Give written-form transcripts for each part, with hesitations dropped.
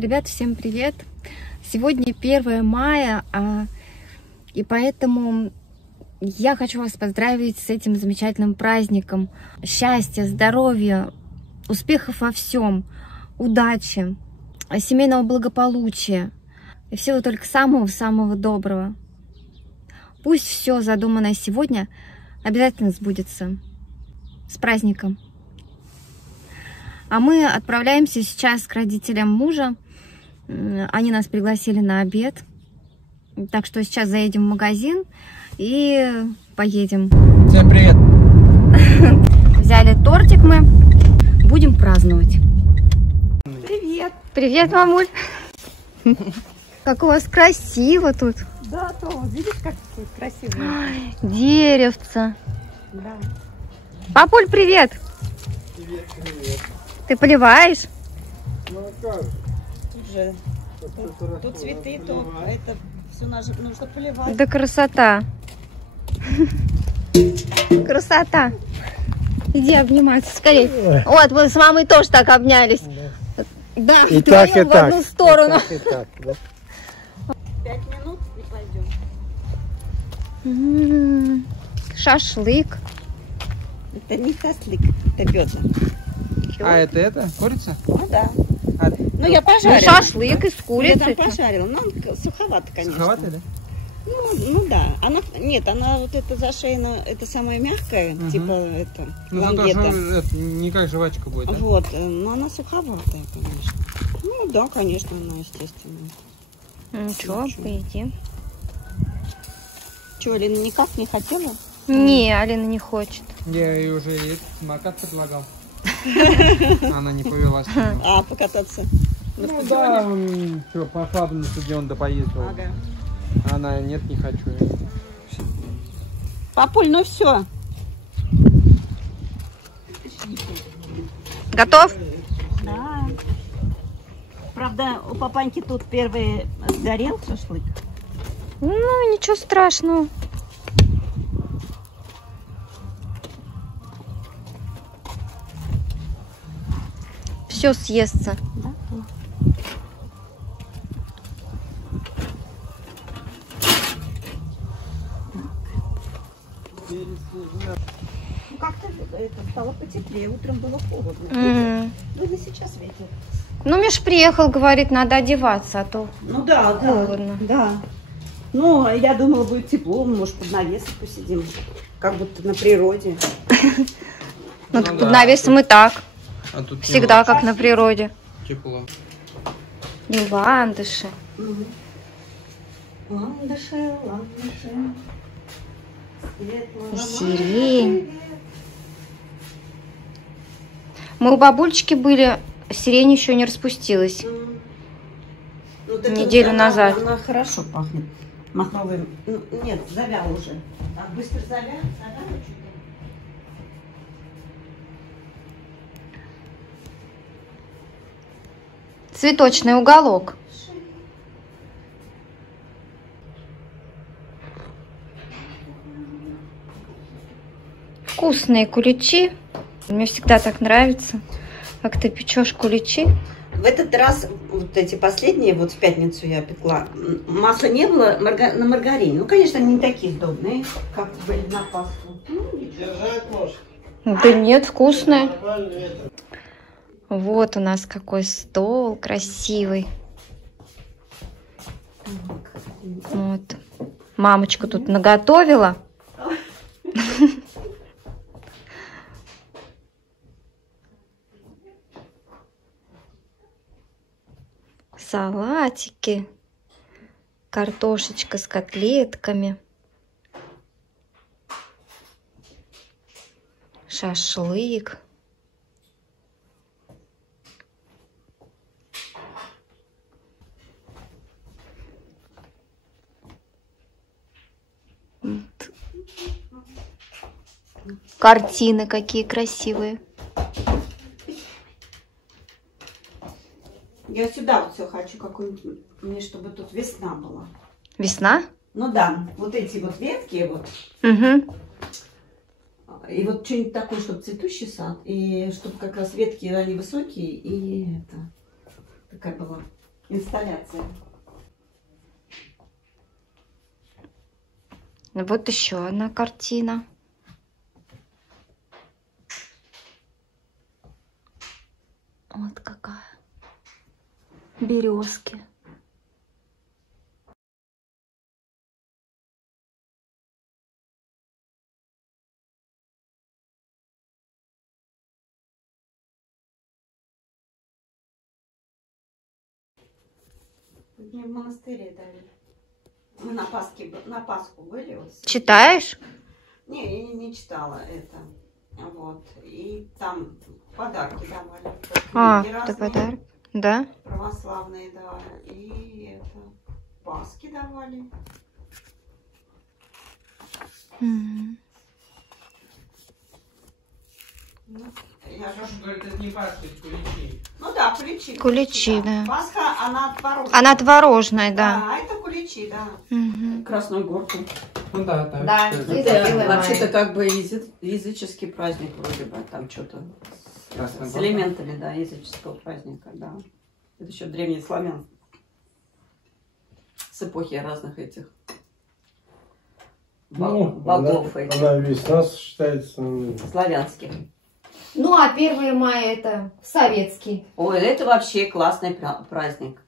Ребят, всем привет! Сегодня 1 мая, и поэтому я хочу вас поздравить с этим замечательным праздником. Счастья, здоровья, успехов во всем, удачи, семейного благополучия и всего только самого-самого доброго. Пусть все задуманное сегодня обязательно сбудется. С праздником! А мы отправляемся сейчас к родителям мужа. Они нас пригласили на обед. Так что сейчас заедем в магазин и поедем. Всем привет! Взяли тортик мы. Будем праздновать. Привет! Привет, мамуль! Как у вас красиво тут. Да, то вот видишь, как тут красиво. Ой, деревца. Да. Папуль, привет! Привет, привет. Ты поливаешь? Ну а как же? Уже. Тут цветы, то это все нужно поливать. Да красота. Красота. Иди обниматься скорее. Вот, мы с мамой тоже так обнялись. Да, И так, и в так. одну сторону. И так, да. 5 минут и пойдем. Шашлык. Это не шашлык, это бедра. А это курица? Ну да. А, Ну я Ну, пожарила. шашлык из Я курицы. там пожарила, но он суховато, конечно. суховатый, да? Ну да. Она вот эта зашейна, это самая мягкая, типа это, Ну зато лангета. это не как жвачка будет, да? Вот, но она суховатая, конечно. Ну да, конечно, она естественная. Ничего, поедим. Че, Алина никак не хотела? Не, Алина не хочет. Я ей уже самокат предлагал. Она не повелась. А, покататься? Ну да, что, пошла бы на стадион да поездила. Ага. Она, нет, не хочу. Папуль, ну все. Готов? Да. Правда, у папаньки тут первый сгорел шашлык. Ну, ничего страшного. Все съестся. Да? Ну, как-то это стало потеплее, утром было холодно. Ну, и сейчас ветер. Ну, Миш приехал, говорит, надо одеваться, а то... Ну да, холодно. Да. Ну, я думала, будет тепло, может, под навесом посидим. Как будто на природе. Ну, так под навесом и так. А тут Всегда как на природе. тепло. И ландыши. Ландыши, ландыши. И сирень. Мы у бабульчики были, сирень еще не распустилась. Ну, так Неделю назад. Она хорошо пахнет. Махровым. Ну, нет, завял уже. Так быстро завял чуть-чуть. Цветочный уголок. Вкусные куличи. Мне всегда так нравится, как ты печешь куличи. В этот раз, вот эти последние, вот в пятницу я пекла, масла не было на маргарине. Ну, конечно, они не такие сдобные, как были на Пасху. Держать можешь. Да нет, вкусные. Вот у нас какой стол красивый. Вот. Мамочка тут наготовила. Салатики. Картошечка с котлетками. Шашлык. Картины какие красивые. Я сюда вот все хочу, какую-нибудь, мне чтобы тут весна была. Весна? Ну да, вот эти вот ветки вот. Угу. И вот что-нибудь такое, чтобы цветущий сад. И чтобы как раз ветки, они высокие. И это такая была инсталляция. Вот еще одна картина. Вот какая. Березки. Мне в монастыре дали. Мы на Пасху были. Вот. Читаешь? Не, я не читала это. Вот. И там подарки давали. Книги Это разные, подарок. Да? православные, да. И это Пасхи давали. М. Ну, Саша говорит, это не Пасха, это куличи. ну да, куличи. Куличи, да. Пасха, она творожная. Она творожная, да. А это куличи, да. Мгм. Красную горку. Ну да, так. Да, Это- и Это Белый вообще-то май. как бы языческий праздник вроде бы. Там что-то Красная с горка? элементами, да, языческого праздника, да. Это еще древний славян. С эпохи разных этих богов этих, она весна считается. славянских. Ну, а 1 мая это советский. Ой, это вообще классный праздник.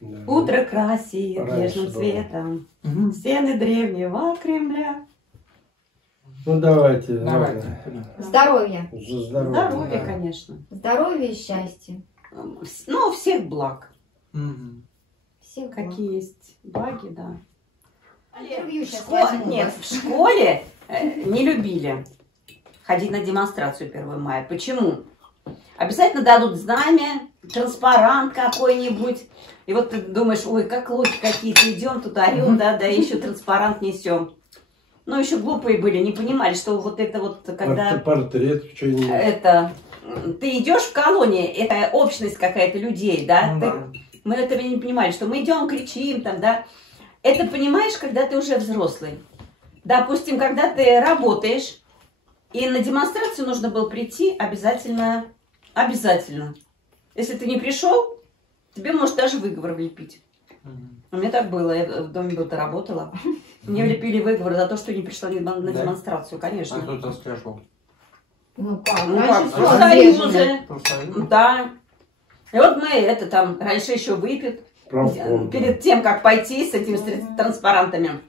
Да. Утро красит Раньше нежным было. цветом Мгм. стены древнего Кремля. Ну давайте, Давайте. ладно. Здоровье. За здоровье. Здоровье, да. конечно. Здоровье и счастье. Ну, всех благ. Мгм. Всех благ. Какие есть благи, да. Интервью сейчас Школе- возьму Нет, вас. в школе не любили ходить на демонстрацию 1 мая. Почему? Обязательно дадут знамя, транспарант какой-нибудь. И вот ты думаешь, ой, как лохи какие-то, идем тут орем, да, еще транспарант несем. Ну, еще глупые были, не понимали, что вот это вот, когда Портрет что-нибудь. это... Ты идешь в колонии, это общность какая-то людей, да? Ну Ты- да. Мы этого не понимали, что мы идем, кричим там, да. Это понимаешь, когда ты уже взрослый. Допустим, когда ты работаешь, и на демонстрацию нужно было прийти обязательно. Если ты не пришел, тебе может даже выговор влепить. Мгм. У меня так было, я в доме будто работала. Мне влепили выговор за то, что не пришла на Да? демонстрацию, А конечно. кто это слежал? Ну как, Ну раньше как, всё профсоюзы. отслеживали. Профсоюз? Да. И вот мы это там раньше еще выпьют. Правком. Перед тем, как пойти с этими транспарантами.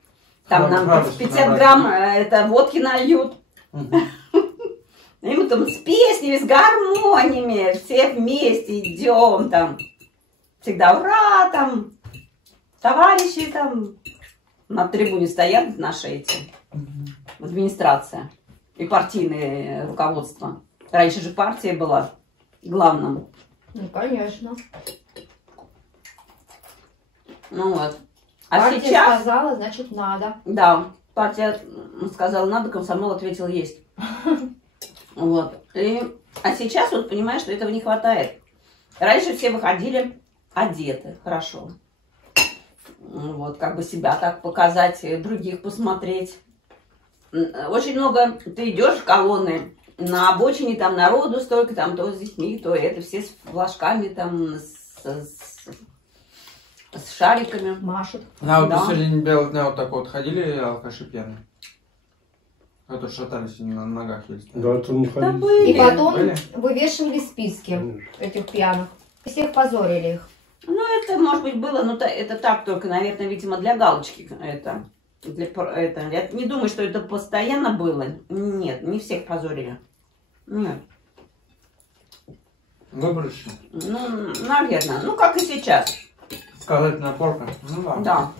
Там Ну, нам правда, 50 что грамм это водки нальют. Мгм. И мы там с песнями, с гармониями, все вместе идем там. Всегда ура, там, товарищи там. На трибуне стоят наши эти, Мгм. администрация и партийное руководство. Раньше же партия была главным. Ну, конечно. Ну вот. А Партия сейчас... сказала, значит, надо. Да, партия сказала надо, комсомол ответил есть. Вот. А сейчас вот понимаешь, что этого не хватает. Раньше все выходили одеты, хорошо. Вот, как бы себя так показать, других посмотреть. Очень много, ты идешь в колонны, на обочине там народу столько, там то с детьми, то это, все с флажками там, с шариками. Машут. А вот Да. посередине белого дня вот так вот ходили алкаши пьяные? А то шатались они на ногах есть. Да, тут не Да ходить. были. И потом Были? вывешивали списки Конечно. этих пьяных. Всех позорили их. Ну, это, может быть, было, но это так только, наверное, видимо, для галочки. Это. Я не думаю, что это постоянно было. Нет, не всех позорили. Нет. Выборочно. Ну, наверное. Ну, как и сейчас. Сказать напорка. Ну да. Да.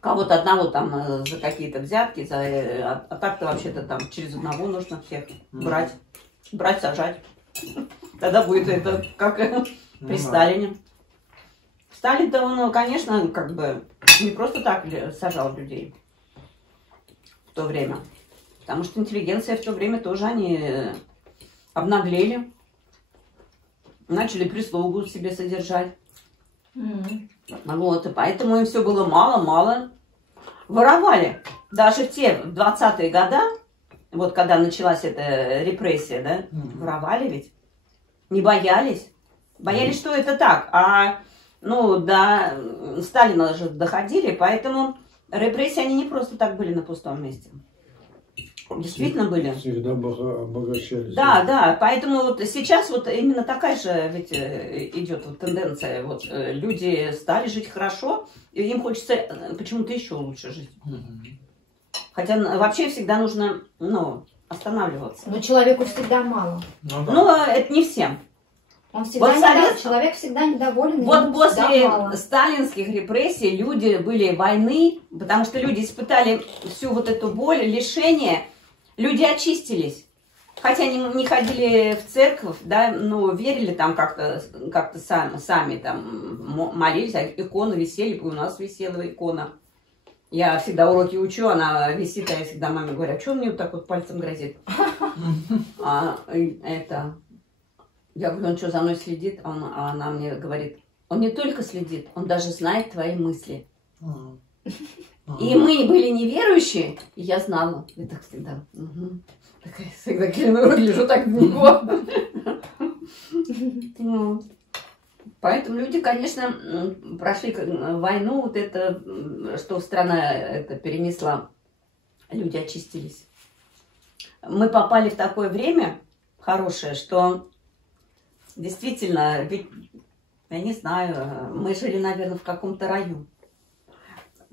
Кого-то одного там за какие-то взятки, а так-то вообще-то там через одного нужно всех брать. Брать, сажать. Тогда будет это как Ну при да. Сталине. Сталин-то он, конечно, как бы не просто так сажал людей в то время. Потому что интеллигенция в то время тоже они обнаглели. Начали прислугу себе содержать. Вот, и поэтому им все было мало-мало. Воровали. Даже в те 20-е годы, вот когда началась эта репрессия, да, воровали ведь. Не боялись. Боялись, что это так. А ну, до Сталина же доходили, поэтому репрессии, они не просто так были на пустом месте. Действительно были. Всегда обогащались. Да, да, поэтому вот сейчас вот именно такая же ведь идет вот тенденция. Вот люди стали жить хорошо, и им хочется почему-то еще лучше жить. Хотя вообще всегда нужно, ну, останавливаться. Но человеку всегда мало. Ну, да. Но это не всем. Он всегда Вот человек всегда недоволен. Вот ему после всегда мало. сталинских репрессий люди были войны, потому что люди испытали всю вот эту боль, лишение. Люди очистились. Хотя они не ходили в церковь, да, но верили там как-то сами там молились, а иконы висели, у нас висела икона. Я всегда уроки учу, она висит, а я всегда маме говорю, а что он мне вот так вот пальцем грозит? Я говорю, он что, за мной следит? А она мне говорит, он не только следит, он даже знает твои мысли. И мы были неверующие, и я знала. Я так всегда. Такая всегда клену руки лежу так в него. Поэтому люди, конечно, прошли войну, вот это, что страна это перенесла. Люди очистились. Мы попали в такое время хорошее, что действительно, ведь, я не знаю, мы жили, наверное, в каком-то раю.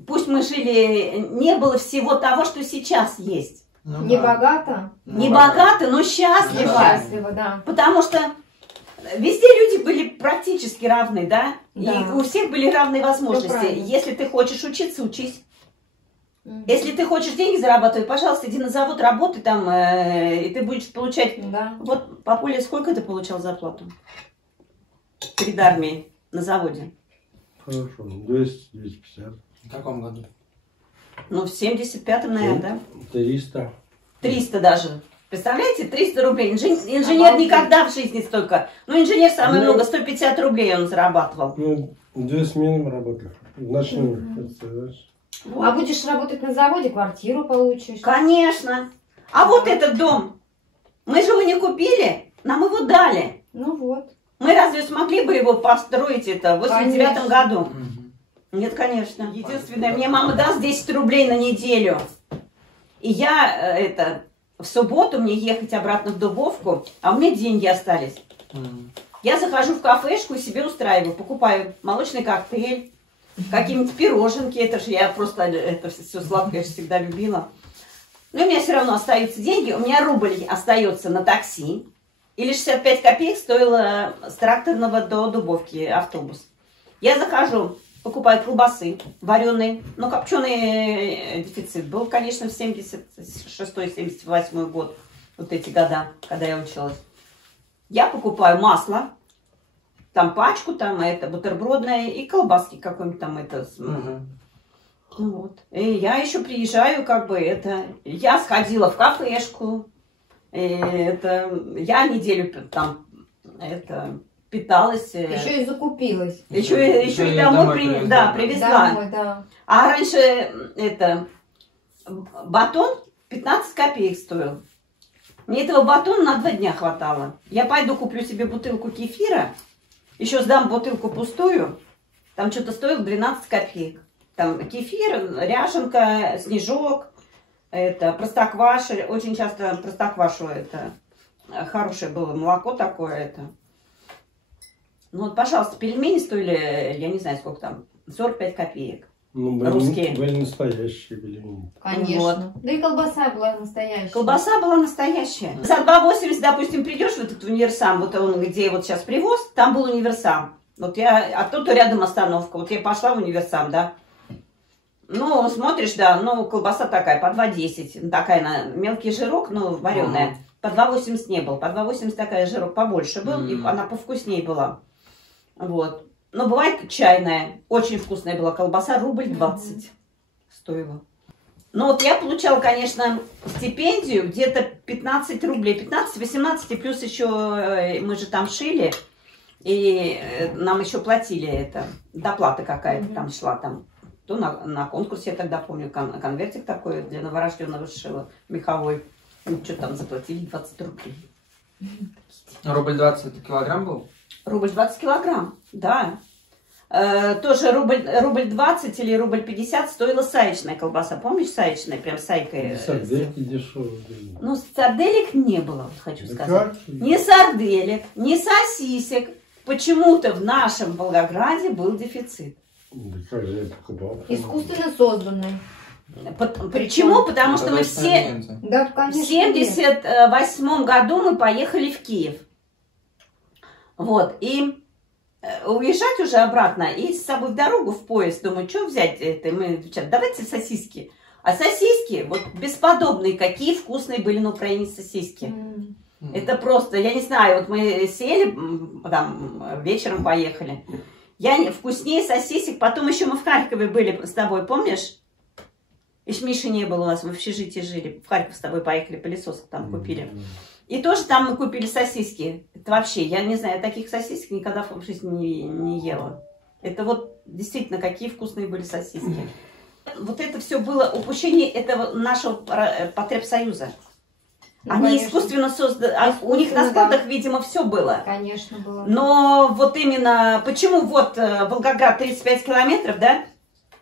Пусть мы жили, не было всего того, что сейчас есть. Ну, Не да. богато. Не богато, но счастливо. Счастливо, да. Потому что везде люди были практически равны, да? Да. И у всех были равные возможности. правильно. Если ты хочешь учиться, учись. Если ты хочешь деньги зарабатывать, пожалуйста, иди на завод, работай там, и ты будешь получать... Да. Вот, папуля, сколько ты получал зарплату перед армией на заводе? Хорошо, 200-250. В каком году? Ну, в 75-м, наверное, да? 300. 300 даже. Представляете, 300 рублей. Инженер Обалдеть. никогда в жизни столько. Ну, инженер самое Ну, много, 150 рублей он зарабатывал. Ну, 2 смены мы работали. Ночные, представляешь? А будешь работать на заводе, квартиру получишь. Конечно. А вот этот дом, мы же его не купили, нам его дали. Ну вот. Мы разве смогли бы его построить это в 89 Конечно. году? Нет, конечно. Единственное, мне мама даст 10 рублей на неделю. И я в субботу мне ехать обратно в Дубовку, а у меня деньги остались. Я захожу в кафешку и себе устраиваю, покупаю молочный коктейль, какие-нибудь пироженки, это же я просто это все сладкое всегда любила. Но у меня все равно остаются деньги, у меня рубль остается на такси. Или 65 копеек стоило с Тракторного до Дубовки автобус. Я захожу, покупаю колбасы вареные, но копченый дефицит был, конечно, в 76-78 год, вот эти года, когда я училась. Я покупаю масло, там пачку, там это бутербродное и колбаски какой-нибудь там это. Ну вот. И я еще приезжаю, как бы это. Я сходила в кафешку. Я неделю там это питалась. Еще и закупилась. Еще и домой привезла. Домой, да. А раньше это батон 15 копеек стоил. Мне этого батона на 2 дня хватало. Я пойду куплю себе бутылку кефира, еще сдам бутылку пустую, там что-то стоило 12 копеек. Там кефир, ряженка, снежок, это простокваша, очень часто простоквашу это хорошее было молоко такое это. Ну вот, пожалуйста, пельмени стоили, я не знаю сколько там, 45 копеек. Ну, Русские. были настоящие пельмени. Конечно. Вот. Да и колбаса была настоящая. Колбаса была настоящая. За 2,80, допустим, придешь в этот универсам, вот он, где вот сейчас привоз, там был универсам. Вот я, а тут рядом остановка. Вот я пошла в универсам, да. Ну, смотришь, да, ну, колбаса такая, по 2,10. Такая, на мелкий жирок, ну, вареная. По 2,80 не был. По 2,80 такая жирок побольше был, и она повкуснее была. Вот. Но бывает чайная. Очень вкусная была колбаса, рубль 20 стоила. Ну вот я получала, конечно, стипендию где-то 15 рублей. 15-18, и плюс еще мы же там шили. И нам еще платили это. Доплата какая-то там шла там. То на конкурсе, я тогда помню, конвертик такой для новорожденного сшила, меховой. Ну, что там заплатили? 20 рублей. Рубль 20 это килограмм был? Рубль 20 килограмм, да. тоже рубль 20 или рубль 50 стоила саечная колбаса. Помнишь саечная? Прям сайкой. Сардельки дешевые. Ну, сарделек не было, вот хочу Да сказать. как? Ни сарделек, ни сосисек. Почему-то в нашем Волгограде был дефицит. Да как же я покупал? Искусственно созданные. Почему? Потому что мы Тогда все... немцы. Да, В конечно. 78 году мы поехали в Киев. Вот, и уезжать уже обратно, и с собой в дорогу, в поезд, думаю, что взять это? Мы, давайте сосиски. А сосиски, вот бесподобные, какие вкусные были на Украине сосиски. Это просто, я не знаю, вот мы сели, там, вечером поехали. Вкуснее сосисек, потом еще мы в Харькове были с тобой, помнишь? Еще Миши не было у нас, мы в общежитии жили. В Харьков с тобой поехали, пылесос там купили. И тоже там мы купили сосиски. Это вообще, я не знаю, я таких сосисок никогда в жизни не ела. Это вот действительно, какие вкусные были сосиски. Вот это все было упущение этого нашего потребсоюза. Ну, они конечно. искусственно создали, у них на складах, видимо, все было. Конечно, было. Но вот именно, почему вот Волгоград 35 километров, да?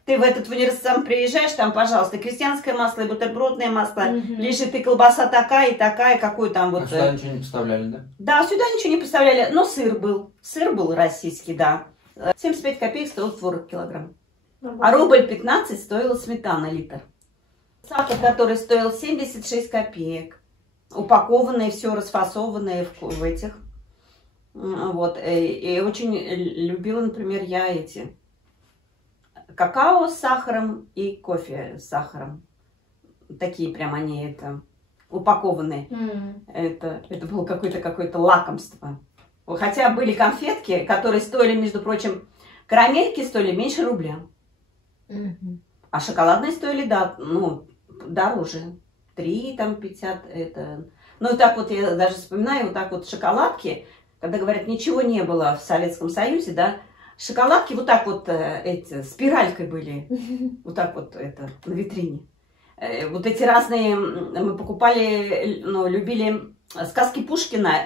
Ты в этот университет приезжаешь, там, пожалуйста, крестьянское масло и бутербродное масло, лежит и колбаса такая, и такая, какую там вот... А сюда ничего не поставляли, да? Да, сюда ничего не поставляли, но сыр был российский, да. 75 копеек стоил творог килограмм. А рубль 15 стоила сметана литр. Сахар, который стоил 76 копеек. Упакованные, все расфасованные в этих. Вот. И очень любила, например, я эти... какао с сахаром и кофе с сахаром. Такие прям они это упакованные. Это было какое-то лакомство. Хотя были конфетки, которые стоили, между прочим, карамельки стоили меньше рубля. А шоколадные стоили, да, ну, дороже. 3, там, 50, это... Ну, и так вот я даже вспоминаю, вот так вот шоколадки, когда говорят, ничего не было в Советском Союзе, да, шоколадки вот так вот эти, спиралькой были, вот так вот это, на витрине. Вот эти разные, мы покупали, ну, любили сказки Пушкина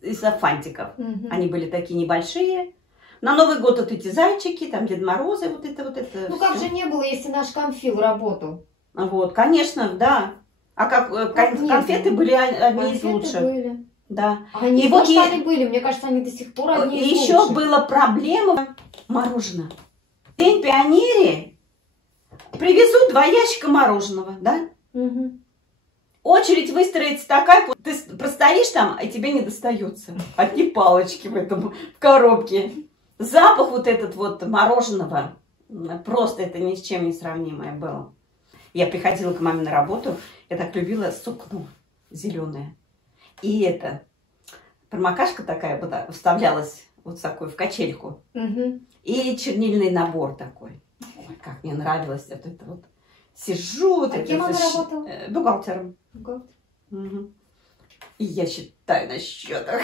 из-за фантиков. Они были такие небольшие. На Новый год вот эти зайчики, там Дед Морозы, вот это. Ну всё. как же не было, если наш комфил работал? Вот, конечно, да. А как конфеты были одни из лучших. Были. Да. Они И вот вот они были, мне кажется, они до сих пор одни И из еще лучших. была проблема мороженого. День пионерии привезут 2 ящика мороженого, да? Очередь выстроится такая, ты простоишь там, а тебе не достается. Одни палочки в коробке. Запах вот этот вот мороженого, просто это ни с чем не сравнимое было. Я приходила к маме на работу, я так любила сукно зеленое. И это, промокашка такая вот вставлялась вот такой в качельку. И чернильный набор такой. Ой, как мне нравилось вот это вот. Сижу. А кем она работала? Бухгалтером. Бухгалтер. Угу. И я считаю на счетах.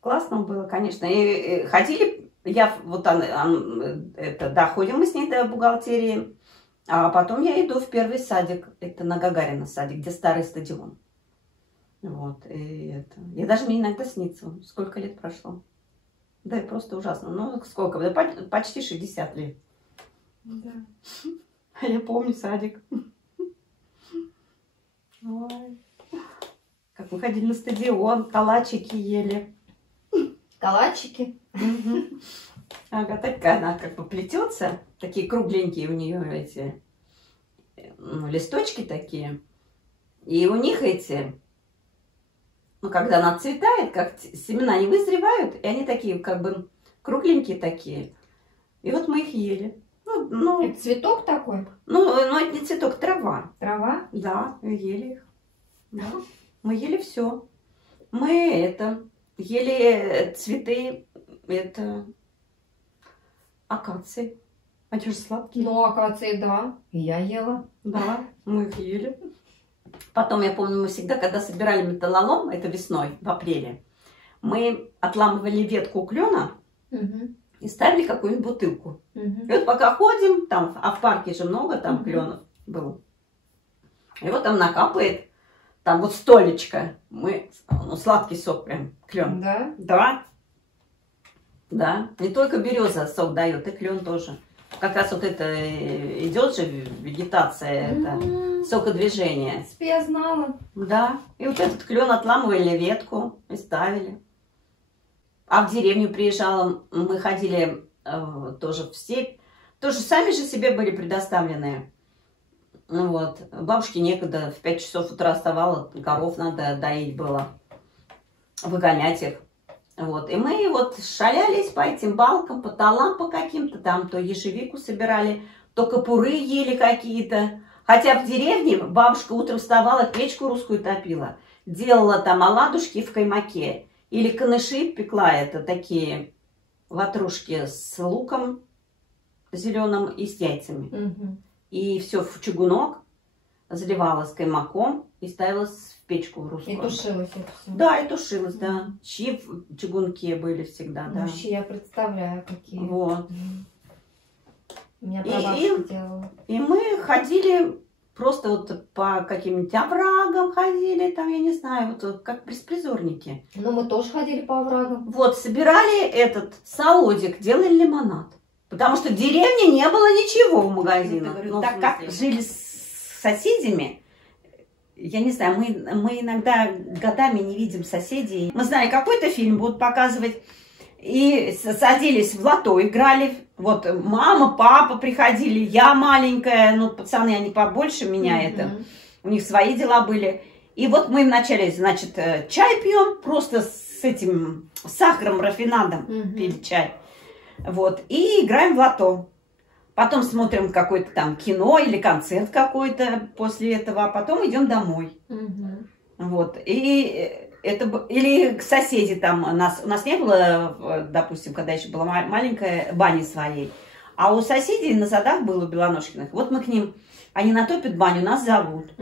Классно было, конечно. И ходили, доходим мы с ней до бухгалтерии, а потом я иду в первый садик, это на Гагарина садик, где старый стадион. Вот, и это. Я даже мне иногда снится, сколько лет прошло. Да, и просто ужасно. Ну, сколько? Да, почти 60 лет. Да. А я помню садик. Ой. Как мы ходили на стадион, калачики ели. Калачики. Ага, такая она как бы плетется. Такие кругленькие у нее эти листочки такие. И у них эти... Ну, когда она отцветает, как семена не вызревают, и они такие, как бы, кругленькие такие. И вот мы их ели. Это цветок такой? Ну, это не цветок, трава. Трава? Да, ели их. Да. Мы ели все. Мы ели цветы, акации. Они же сладкие. Ну, акации, да. И я ела. Да, мы их ели. Потом, я помню, мы всегда, когда собирали металлолом, это весной, в апреле, мы отламывали ветку клена и ставили какую-нибудь бутылку. И вот пока ходим, там, а в парке же много там кленов было. И вот там накапает Там вот столечко. Мы, ну, сладкий сок прям, клен. Да? Да. Да. Не только береза сок дает, и клен тоже. Как раз вот это идет же вегетация, это сокодвижение. В принципе, я знала. Да. И вот этот клен отламывали ветку и ставили. А в деревню приезжала, мы ходили тоже в степь. Тоже сами же себе были предоставлены. Ну вот. Бабушке некогда, в 5 часов утра вставала, коров надо доить было, выгонять их. Вот. И мы вот шалялись по этим балкам, по талам по каким-то, там то ежевику собирали, то капуры ели какие-то. Хотя в деревне бабушка утром вставала, печку русскую топила, делала там оладушки в каймаке. Или каныши пекла, это такие ватрушки с луком зеленым и с яйцами. Угу. И все в чугунок заливала с каймаком и ставила в печку русскую. И тушилось это все. Да, и тушилось, да. Щи в чугунке были всегда, да. Щи я представляю, какие. Вот. У меня прабабушка делала. И мы ходили просто вот по каким-нибудь оврагам ходили, там, я не знаю, вот как беспризорники. Ну, мы тоже ходили по оврагам. Вот, собирали этот солодик, делали лимонад. Потому что в деревне не было ничего в магазинах. говорю, Ну, так как жили с соседями, я не знаю, мы иногда годами не видим соседей. Мы знали, какой-то фильм будут показывать, и садились в лото, играли. Вот мама, папа приходили, я маленькая, ну, пацаны, они побольше меня, это, у них свои дела были. И вот мы вначале, значит, чай пьем, просто с этим сахаром, рафинадом пили чай. Вот, и играем в лото. Потом смотрим какое-то там кино или концерт какой-то после этого, а потом идем домой. Вот, и это, или соседи там, у нас не было, допустим, когда еще была маленькая, бани своей, а у соседей на задах было у Белоножкиных. Вот мы к ним, они натопят баню, нас зовут.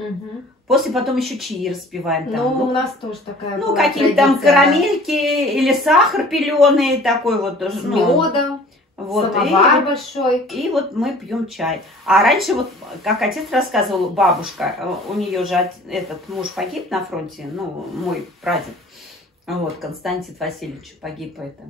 После потом еще чаи распиваем. Там, ну, у нас тоже такая ну, какие-то там карамельки или сахар пеленый такой вот. С медом, вот, самовар большой. И вот мы пьем чай. А раньше, вот, как отец рассказывал, бабушка, у нее же этот муж погиб на фронте, ну, мой прадед, вот, Константин Васильевич погиб это.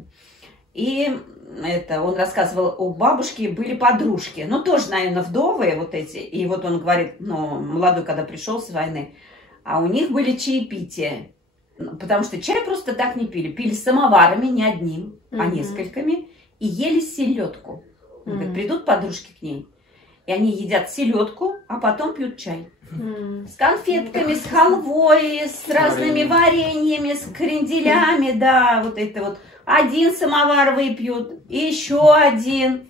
И это, он рассказывал, у бабушки были подружки, ну, тоже, наверное, вдовые вот эти. И вот он говорит, ну, молодой, когда пришел с войны, а у них были чаепития. Потому что чай просто так не пили. Пили самоварами, не одним, а несколькими. И ели селедку. Он говорит, придут подружки к ней, и они едят селедку, а потом пьют чай. С конфетками, с халвой, с разными вареньями, с кренделями, да, вот это вот. Один самовар выпьют, и еще один.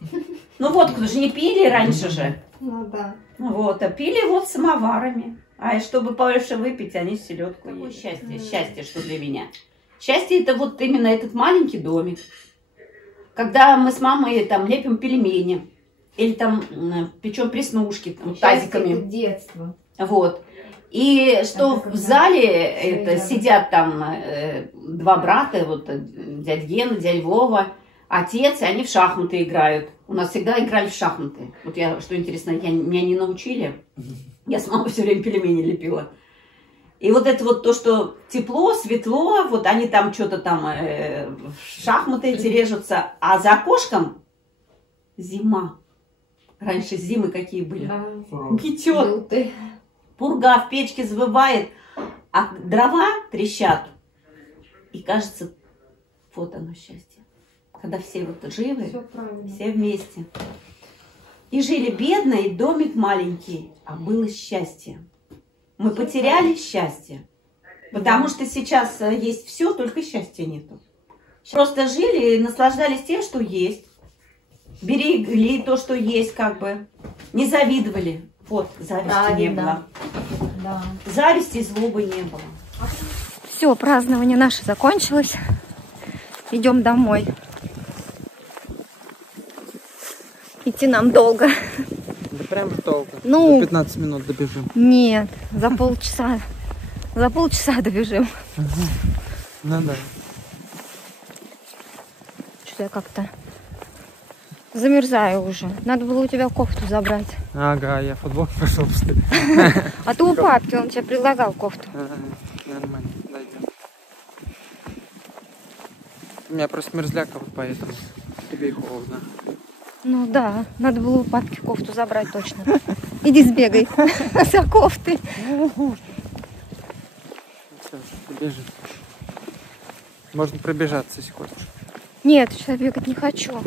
Ну вот, кто же не пили раньше же. Ну да. Вот, а пили вот самоварами. А чтобы побольше выпить, они селедку ели. Счастье, счастье, что для меня. Счастье это вот именно этот маленький домик. Когда мы с мамой там лепим пельмени, или там печем преснушки там, тазиками. Это детство. Вот. И что в зале это, сидят там два брата, вот дядя Гена, дядя Вова, отец, и они в шахматы играют. У нас всегда играли в шахматы. Вот я, что интересно, меня не научили. Я с мамой все время пельмени лепила. И вот это вот то, что тепло, светло, вот они там что-то там, шахматы эти режутся, а за окошком зима. Раньше зимы какие были. Да. Метет. Пурга в печке завывает, а дрова трещат. И кажется, вот оно счастье. Когда все вот живы, все вместе. И жили бедно, и домик маленький, а было счастье. Мы потеряли счастье. Потому что сейчас есть все, только счастья нету. Просто жили и наслаждались тем, что есть. Берегли то, что есть, как бы. Не завидовали. Вот, зависти не было. Да. Зависти и злобы не было. Все, празднование наше закончилось. Идем домой. Идти нам долго. Да прям долго. Ну, за 15 минут добежим. Нет, за полчаса. За полчаса добежим. Ну да. Что-то я как-то Замерзаю уже. Надо было у тебя кофту забрать. Ага, я футбол пошел, что ли. А ты у папки, он тебе предлагал кофту. Нормально, дойдем. У меня просто мерзляка, вот поэтому тебе и холодно. Ну да, надо было у папки кофту забрать точно. Иди сбегай за кофтой. Все, побежим. Можно пробежаться, если хочешь. Нет, сейчас бегать не хочу.